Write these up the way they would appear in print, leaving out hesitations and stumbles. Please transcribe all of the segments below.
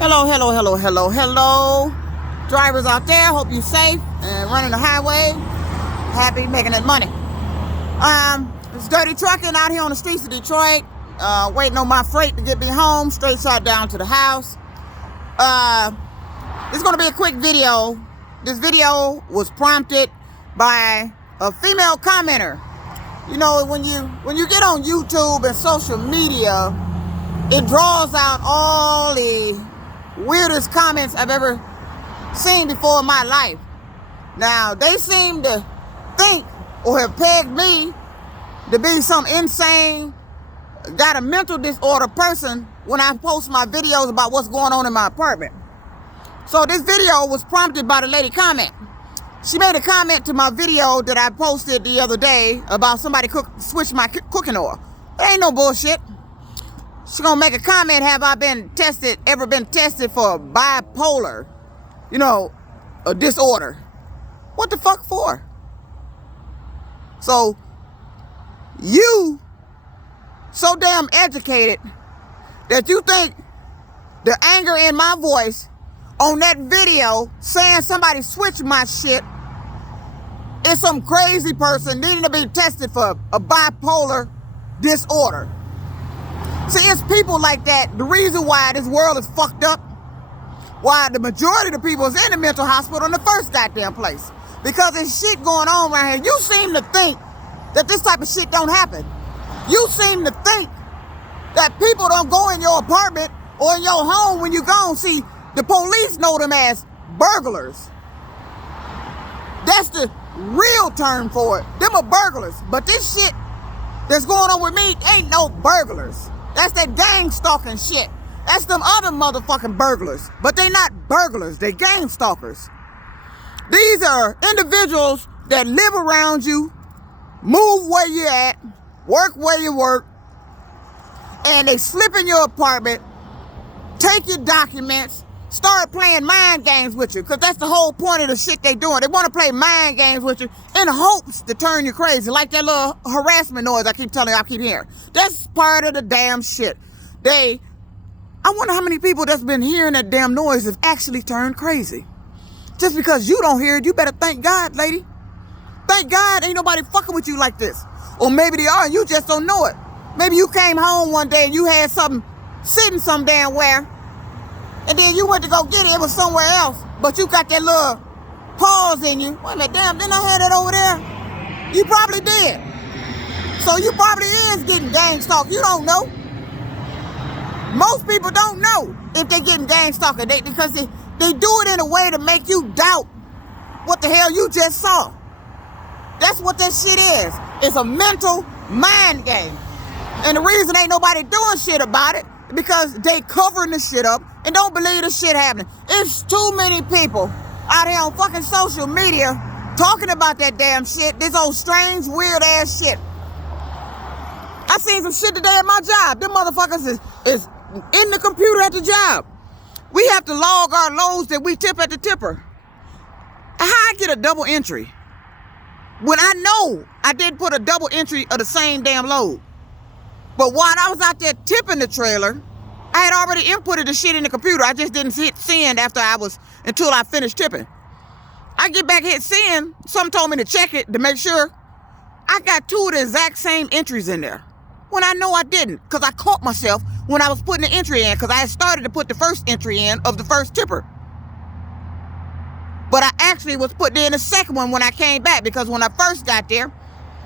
Hello, hello, hello, hello, hello. Drivers out there, hope you're safe and running the highway. Happy making that money. It's dirty trucking out here on the streets of Detroit. Waiting on my freight to get me home. Straight shot down to the house. This is going to be a quick video. This video was prompted by a female commenter. You know, when you get on YouTube and social media, it draws out all the weirdest comments I've ever seen before in my life. Now, they seem to think or have pegged me to be some insane, got a mental disorder person when I post my videos about what's going on in my apartment. So this video was prompted by the lady comment. She made a comment to my video that I posted the other day about somebody switched my cooking oil. It ain't no bullshit. She gonna make a comment, have I ever been tested for bipolar, a disorder? What the fuck for? So, you so damn educated that you think the anger in my voice on that video saying somebody switched my shit is some crazy person needing to be tested for a bipolar disorder. See, it's people like that, the reason why this world is fucked up, why the majority of the people is in the mental hospital in the first goddamn place. Because there's shit going on right here. You seem to think that this type of shit don't happen. You seem to think that people don't go in your apartment or in your home when you gone. See, the police know them as burglars. That's the real term for it. Them are burglars. But this shit that's going on with me ain't no burglars. That's that gang stalking shit. That's them other motherfucking burglars. But they not burglars, they gang stalkers. These are individuals that live around you, move where you at, work where you work, and they slip in your apartment, take your documents, start playing mind games with you, because that's the whole point of the shit they doing. They want to play mind games with you in hopes to turn you crazy, like that little harassment noise I keep telling you I keep hearing. That's part of the damn shit. I wonder how many people that's been hearing that damn noise have actually turned crazy. Just because you don't hear it, you better thank God, lady. Thank God ain't nobody fucking with you like this. Or maybe they are and you just don't know it. Maybe you came home one day and you had something sitting some damn where, and then you went to go get it, it was somewhere else, but you got that little pause in you. Wait a minute, damn, didn't I have that over there? You probably did. So you probably is getting gang stalked. You don't know. Most people don't know if they're getting gang stalked because they do it in a way to make you doubt what the hell you just saw. That's what that shit is. It's a mental mind game. And the reason ain't nobody doing shit about it because they covering the shit up and don't believe the shit happening. It's too many people out here on fucking social media talking about that damn shit, this old strange, weird ass shit. I seen some shit today at my job. Them motherfuckers is in the computer at the job. We have to log our loads that we tip at the tipper. How I get a double entry when I know I did put a double entry of the same damn load? But while I was out there tipping the trailer, I had already inputted the shit in the computer. I just didn't hit send until I finished tipping. I get back, hit send. Some told me to check it to make sure. I got two of the exact same entries in there when I know I didn't, because I caught myself when I was putting the entry in, because I had started to put the first entry in of the first tipper. But I actually was putting in the second one when I came back, because when I first got there,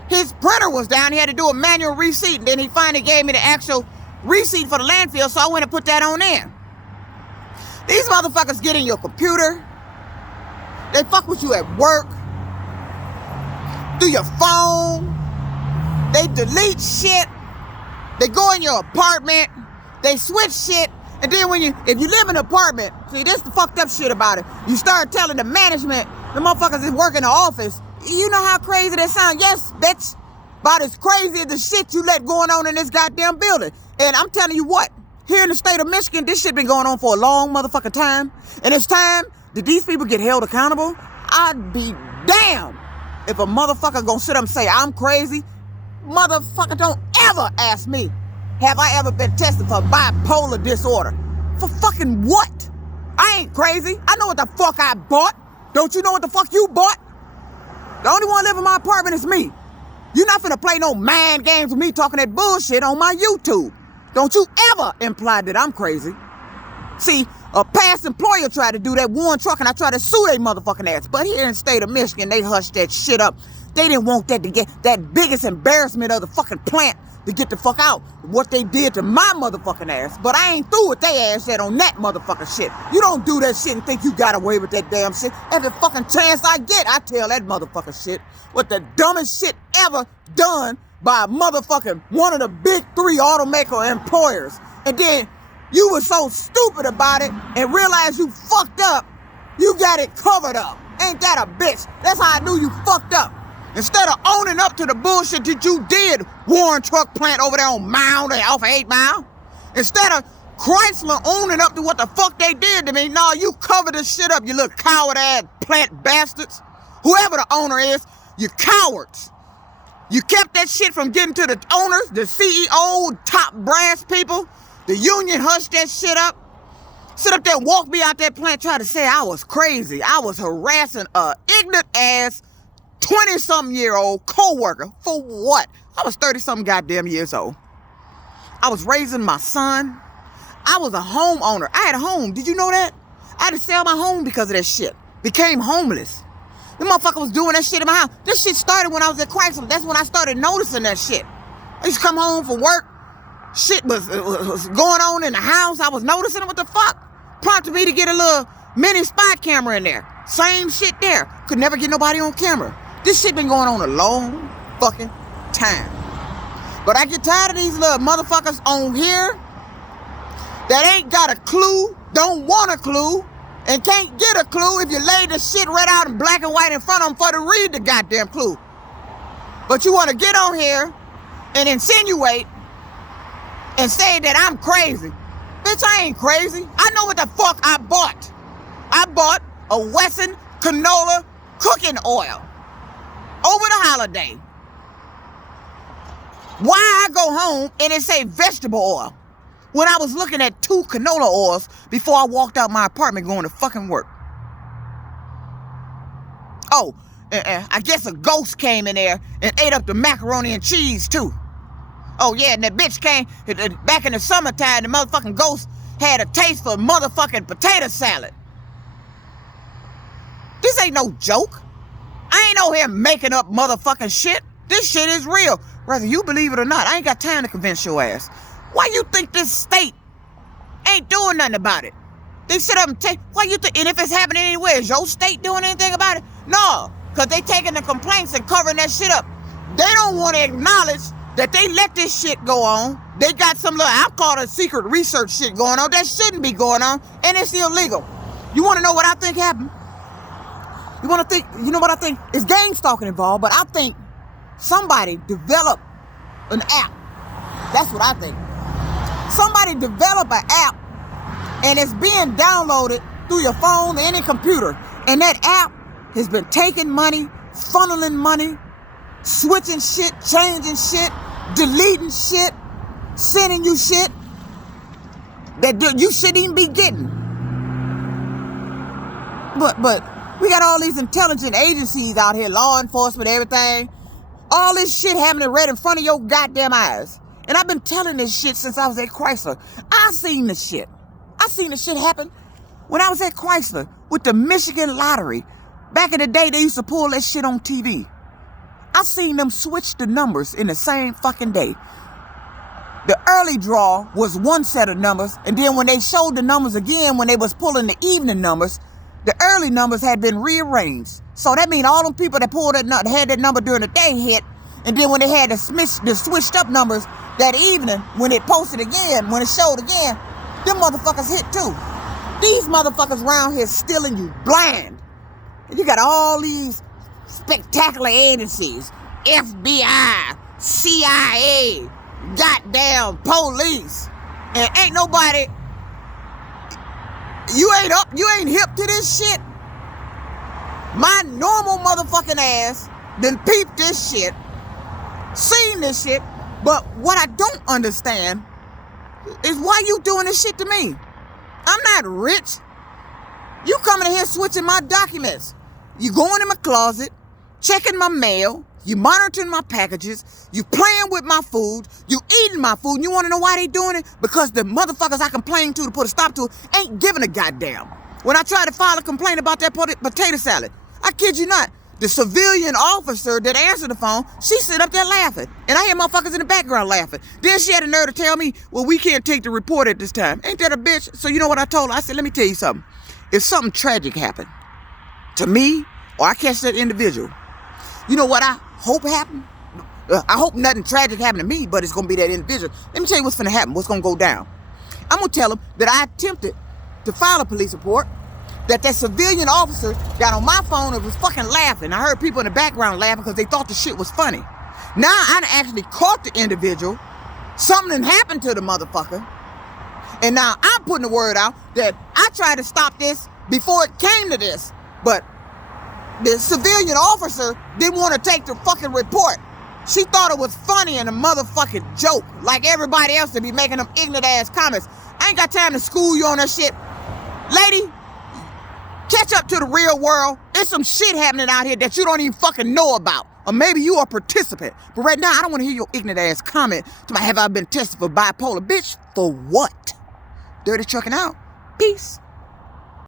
his printer was down. He had to do a manual receipt, and then he finally gave me the actual receipt for the landfill, so I went and put that on in. These motherfuckers get in your computer. They fuck with you at work, through your phone. They delete shit. They go in your apartment. They switch shit. And then if you live in an apartment, see, this the fucked up shit about it. You start telling the management, the motherfuckers that work in the office, you know how crazy that sounds? Yes, bitch. About as crazy as the shit you let going on in this goddamn building. And I'm telling you what, here in the state of Michigan, this shit been going on for a long motherfucking time. And it's time that these people get held accountable. I'd be damned if a motherfucker gonna sit up and say, I'm crazy. Motherfucker, don't ever ask me, have I ever been tested for bipolar disorder? For fucking what? I ain't crazy. I know what the fuck I bought. Don't you know what the fuck you bought? The only one living in my apartment is me. You're not finna play no mind games with me talking that bullshit on my YouTube. Don't you ever imply that I'm crazy. See, a past employer tried to do that one truck and I tried to sue they motherfucking ass. But here in the state of Michigan, they hushed that shit up. They didn't want that to get that biggest embarrassment of the fucking plant to get the fuck out. What they did to my motherfucking ass. But I ain't through with they ass yet on that motherfucking shit. You don't do that shit and think you got away with that damn shit. Every fucking chance I get, I tell that motherfucking shit. What the dumbest shit ever done by a motherfucking one of the big three automaker employers. And then you were so stupid about it and realized you fucked up, you got it covered up. Ain't that a bitch? That's how I knew you fucked up. Instead of owning up to the bullshit that you did, Warren Truck Plant over there on Mound and off of 8 Mile, instead of Chrysler owning up to what the fuck they did to me, no, you covered this shit up, you little coward-ass plant bastards. Whoever the owner is, you cowards. You kept that shit from getting to the owners, the CEO, top brass people. The union hushed that shit up. Sit up there and walk me out that plant trying to say I was crazy. I was harassing a ignorant ass 20-something-year-old co-worker. For what? I was 30-something goddamn years old. I was raising my son. I was a homeowner. I had a home. Did you know that? I had to sell my home because of that shit. Became homeless. The motherfucker was doing that shit in my house. This shit started when I was at Chrysler. That's when I started noticing that shit. I used to come home from work. Shit was going on in the house. I was noticing what the fuck. Prompted me to get a little mini spot camera in there. Same shit there. Could never get nobody on camera. This shit been going on a long fucking time. But I get tired of these little motherfuckers on here that ain't got a clue, don't want a clue, and can't get a clue if you lay the shit right out in black and white in front of them for to read the goddamn clue. But you want to get on here and insinuate and say that I'm crazy. Bitch, I ain't crazy. I know what the fuck I bought. I bought a Wesson canola cooking oil over the holiday. Why I go home and it say vegetable oil when I was looking at 2 canola oils before I walked out my apartment going to fucking work? Oh, I guess a ghost came in there and ate up the macaroni and cheese too. Oh yeah, and that bitch came, back in the summertime, the motherfucking ghost had a taste for motherfucking potato salad. This ain't no joke. I ain't out here making up motherfucking shit. This shit is real. Whether you believe it or not, I ain't got time to convince your ass. Why you think this state ain't doing nothing about it? They sit up and take, why you think, and if it's happening anywhere, is your state doing anything about it? No, because they taking the complaints and covering that shit up. They don't want to acknowledge that they let this shit go on. They got some little, I call it secret research shit going on that shouldn't be going on, and it's illegal. You want to know what I think happened? You want to think, you know what I think? It's gang stalking involved, but I think somebody developed an app. That's what I think. Somebody developed an app, and it's being downloaded through your phone or any computer, and that app has been taking money, funneling money, switching shit, changing shit, deleting shit, sending you shit that you shouldn't even be getting. But we got all these intelligent agencies out here, law enforcement, everything. All this shit happening right in front of your goddamn eyes. And I've been telling this shit since I was at Chrysler. I seen this shit. I seen this shit happen when I was at Chrysler with the Michigan lottery. Back in the day, they used to pull that shit on TV. I seen them switch the numbers in the same fucking day. The early draw was one set of numbers, and then when they showed the numbers again, when they was pulling the evening numbers, the early numbers had been rearranged. So that means all them people that pulled that had that number during the day hit, and then when they had the switched up numbers that evening, when it posted again, when it showed again, them motherfuckers hit too. These motherfuckers around here stealing you blind. And you got all these spectacular agencies, FBI, CIA, goddamn police, and ain't nobody, you ain't hip to this shit. My normal motherfucking ass done peeped this shit, seen this shit, but what I don't understand is why you doing this shit to me. I'm not rich. You coming in here switching my documents. You going in my closet, checking my mail, you monitoring my packages, you playing with my food, you eating my food. And you want to know why they doing it? Because the motherfuckers I complain to put a stop to ain't giving a goddamn. When I tried to file a complaint about that potato salad, I kid you not, the civilian officer that answered the phone, she sit up there laughing. And I hear motherfuckers in the background laughing. Then she had the nerve to tell me, well, we can't take the report at this time. Ain't that a bitch? So you know what I told her? I said, let me tell you something. If something tragic happened to me or I catch that individual, you know what I hope happened? I hope nothing tragic happened to me, but it's going to be that individual. Let me tell you what's going to happen, what's going to go down. I'm going to tell them that I attempted to file a police report, that civilian officer got on my phone and was fucking laughing. I heard people in the background laughing because they thought the shit was funny. Now I actually caught the individual. Something happened to the motherfucker. And now I'm putting the word out that I tried to stop this before it came to this. But the civilian officer didn't want to take the fucking report. She thought it was funny and a motherfucking joke, like everybody else to be making them ignorant ass comments. I ain't got time to school you on that shit. Lady, catch up to the real world. There's some shit happening out here that you don't even fucking know about. Or maybe you are a participant. But right now, I don't want to hear your ignorant ass comment to my have I been tested for bipolar. Bitch, for what? Dirty trucking out. Peace.